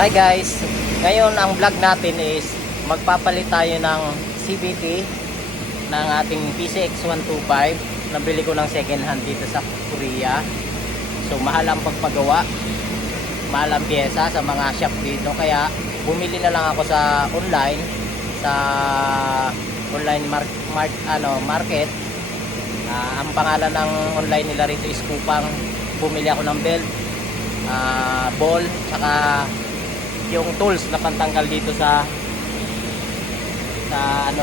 Hi guys, ngayon ang vlog natin is magpapalit tayo ng CVT ng ating PCX125. Nabili ko ng second hand dito sa Korea. So mahal ang pagpagawa, mahal ang pyesa sa mga shop dito, kaya bumili na lang ako sa online, sa online market. Ang pangalan ng online nila rito is Kupang. Bumili ako ng belt, ball, saka yung tools na pantanggal dito sa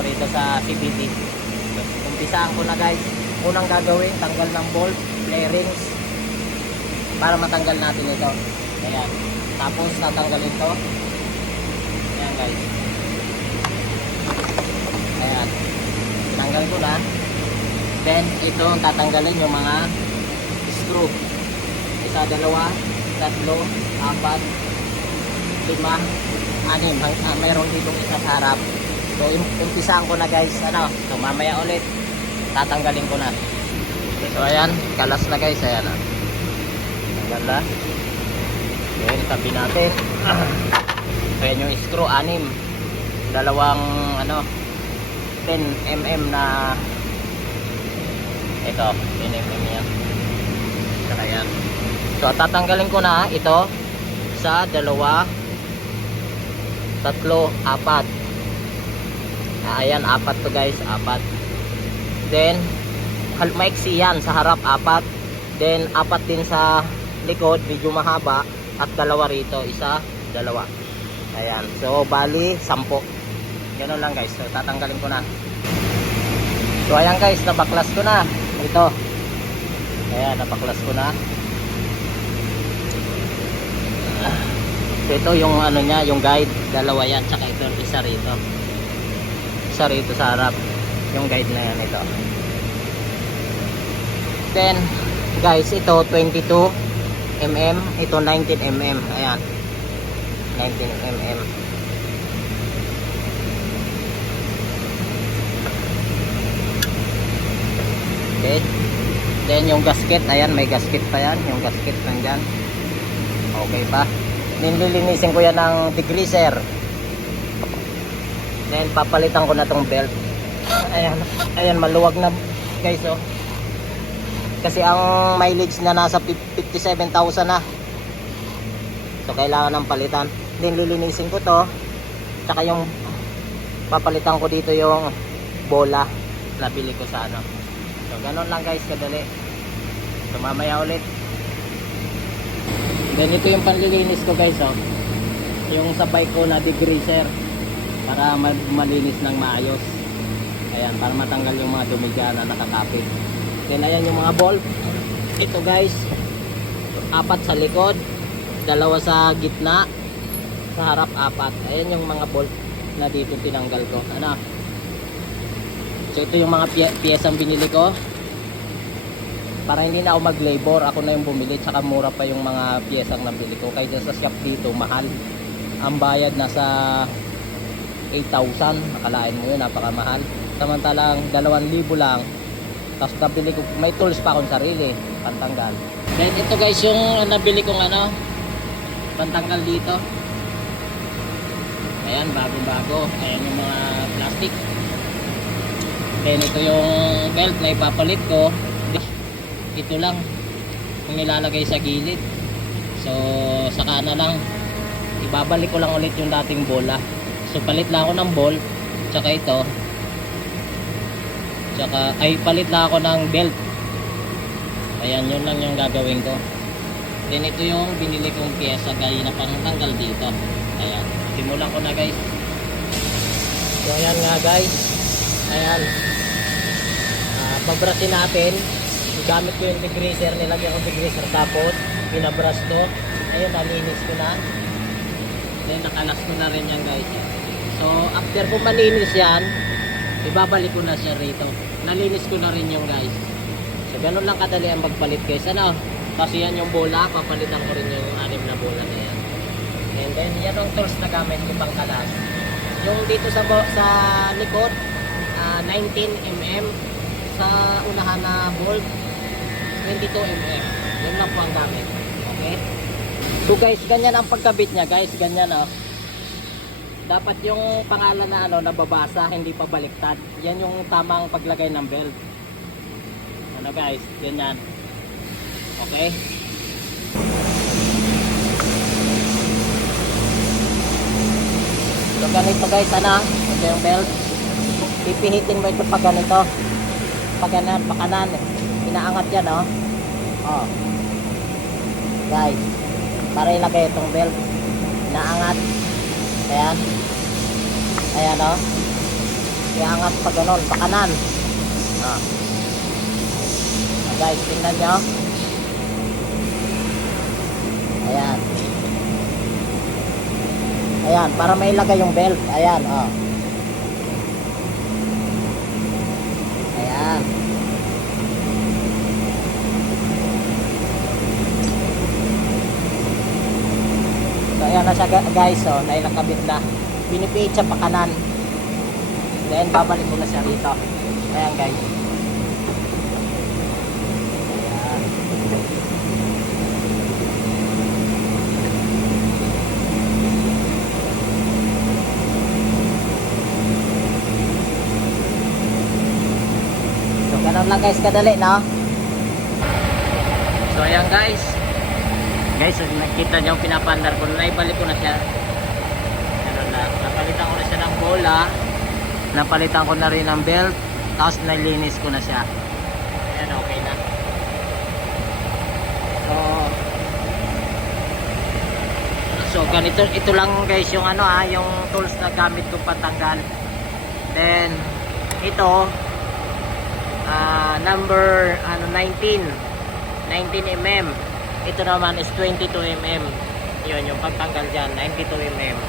rito sa CVT. Umpisaan ko na guys. Unang gagawin, tanggal ng bolt, bearings para matanggal natin ito. Ayan. Tapos tatanggalin ito. Ayan guys. Ayan. Tanggal ko na. Then ito ang tatanggalin yung mga screw. Isa, dalawa, tatlo, apat, 5, 6, mayroon dito isa sa harap. So umpisaan ko na guys. So mamaya ulit tatanggalin ko na. So ayan, kalas na guys. Ayan na, tanggal na. Then tabi natin. So ayan yung screw, 6, dalawang 10mm na ito, 10mm yan. So ayan. So tatanggalin ko na ito sa 2, 3, 4. Ayan, 4 to guys, 4. Then maiksi yan sa harap, 4. Then 4 din sa likod, medyo mahaba, at 2 rito, 1, 2. Ayan, so bali 10. Ganun lang guys. So tatanggalin ko na. So ayan guys, nabaklas ko na ito. Ayan, nabaklas ko na. Ito yung niya, yung guide, 2 yan, tsaka ito, isa rito sa harap, yung guide na yan, ito. Then guys, ito 22mm, ito 19mm. Ayan, 19mm. Okay. Then yung gasket, ayan, may gasket pa yan, yung gasket nandyan. Okay pa. Nililinisin ko yan ng degreaser. Then papalitan ko na tong belt. Ayan, maluwag na guys, oh. Kasi ang mileage na nasa 57,000 na. So kailangan ng palitan. Then lilinisin ko to. Tsaka yung papalitan ko dito yung bola na bili ko sa So ganun lang guys, kadali. So mamaya ulit. Ganito yung panlilinis ko guys, oh. Yung sabay ko na degreaser para malinis ng maayos. Ayan, para matanggal yung mga dumi na nakakapit. Then ayan yung mga bolt. Ito guys, 4 sa likod, 2 sa gitna, sa harap 4. Ayan yung mga bolt na dito tinanggal ko. So ito yung mga piyesang binili ko. Para hindi na ako mag-labor, ako na yung bumili, tsaka mura pa yung mga piyesang nabili ko. Kaya sa shop dito, mahal. Ang bayad nasa 8,000, akalain mo yun, napakamahal. Samantalang 2,000 lang. Tapos nabili ko, may tools pa akong sarili, pantanggal. Then ito guys yung nabili kong pantanggal dito. Ayan, bago-bago. Ayan yung mga plastic. Then ito yung belt na ipapalit ko. Ito lang yung nilalagay sa gilid. So saka na lang ibabalik ko lang ulit yung dating bola. So palit lang ako ng ball, tsaka ito, tsaka palit lang ako ng belt. Ayan, yun lang yung gagawin ko. Then ito yung binili kong pyesa gaya na pangtanggal dito. Ayan, simulan ko na guys. So ayan nga guys, ayan, pabrasin natin. Gamit ko yung degreaser, nilagyan ko degreaser, tapos binabrush to. Ayun, nalinis ko na. Then nakalas ko na rin yan guys. So after ko malinis yan, ibabalik ko na siya rito. Nalinis ko na rin yung guys. So ganun lang kadali ang magpalit guys. Kasi yan yung bola, papalitan ko rin yung 6 na bola na yan. And then yan ang tools na gamit ko pang kalas. Yung dito sa likod, 19mm, sa unahan na bolt 22mm. Yun lang po ang gamit. Okay? So guys, ganyan ang pagkabit niya guys, ganyan oh. Dapat yung pangalan na ano nababasa, hindi pa baliktad. Yan yung tamang paglagay ng belt. Ano guys, ganyan. Okay? So ganito guys, ano? Ito yung belt. Pipihitin mo ito pag ganito. Pag ganan, pakanan. Inaangat yan oh. Oh. Guys, para ilagay itong belt. Inaangat. Ayan. Ayan o. Iangat pa ganun. Pakanan. Ah. Guys, tingnan nyo. Ayan. Ayan. Para may ilagay yung belt. Ayan o. Ayan. So ayan na siya guys, so nailakabit na. Pinipihit siya pa kanan. Then babalik ko na siya rito. Ayan guys. Ayan. So ganun lang guys kadali, no? So ayan guys. Guys, nakita niyo pinapandar ko na, ibalik ko na siya. Ganun na. Napalitan ko na siya ng bola. Napalitan ko na rin ng belt. Tapos nalinis ko na siya. Ayan, okay na. So ganito, ito lang guys yung ano yung tools na gamit ko patanggal. Then ito number 19 mm. Ito naman is 22 mm. Yun yung pagtanggal dyan, 92 mm.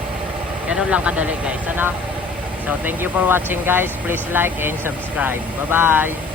Ganun lang kadali guys, ano? So thank you for watching guys. Please like and subscribe. Bye bye.